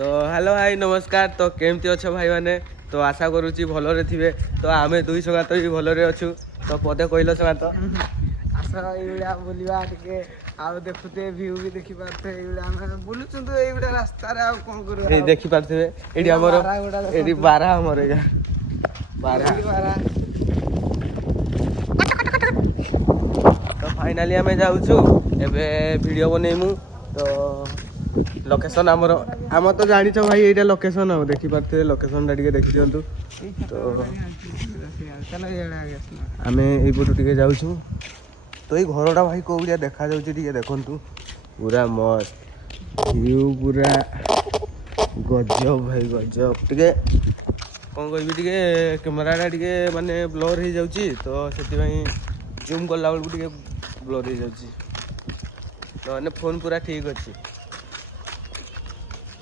तो hello hi नमस्कार। तो केमती अच्छे भाई मैंने तो आशा करुच्ची भलरे थे। तो आम दुई सगात भी भलरे अच्छु। तो पदे कहल सगात आस ये बुलवा टे आउ देखुते व्यू भी देखी पारे बुलूँ ये रास्तार कौन कर देखी पारे ये बारह आमर बारह। तो फाइनाली आम जाऊँ एबे वीडियो बनईमु। तो लोकेशन आमर आम तो जानी भाई ये लोकेशन आ देखी पारे लोकेशन टा देखी दिंतु। तो आम यपटू टे जाऊँ। तो ये घरटा भाई कौ भाया देखा देखु पूरा मस्त व्यू पूरा गजब भाई गजब। टे कौन कह कैमेराटा टे माने ब्लर हो जाऊँगी। तो से जूम कला बेलू टे ब्लर हो जाऊँगी। तो मैंने फोन पूरा ठीक अच्छी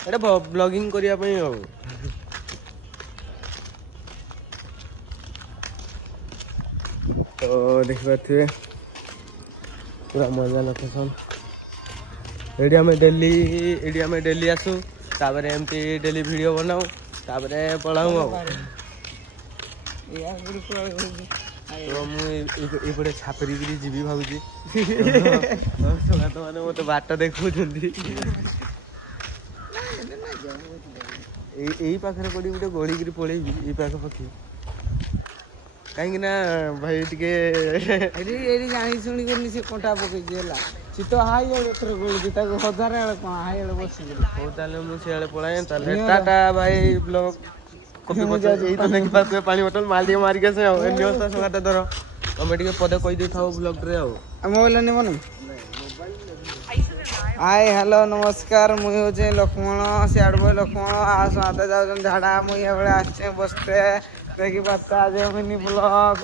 एटा ब्लॉगिंग करने हो। तो देखिए पूरा मजा लोकेशन ये आम डेली आसू तापर एमती डेली वीडियो बनाऊ तापर पलाऊ। तो मुझे छापरी जीवी भावी मैंने मत बाट देखा यही पाखे कौटी गोटे गड़ी पलैबी ये पाखापाखि कहीं भाई टे जानी शुणी कर सी कंटा पकई सी तो हाई गोली हजार हाई बस हूँ ताले मुझे पलाए टाटा भाई ब्लॉग कॉपी तो देखी पारे पानी बोतल माल टे मारिक सगात धर तुम टे पदे कही दे था ब्लॉग रे मोबाइल निबन हाय हेलो नमस्कार मुई हूँ लक्ष्मण सियाड़ भाई लक्ष्मण आ साते जाऊँ झाड़ा मुई आसे बसते देखी पारता आज मिनी ब्लॉग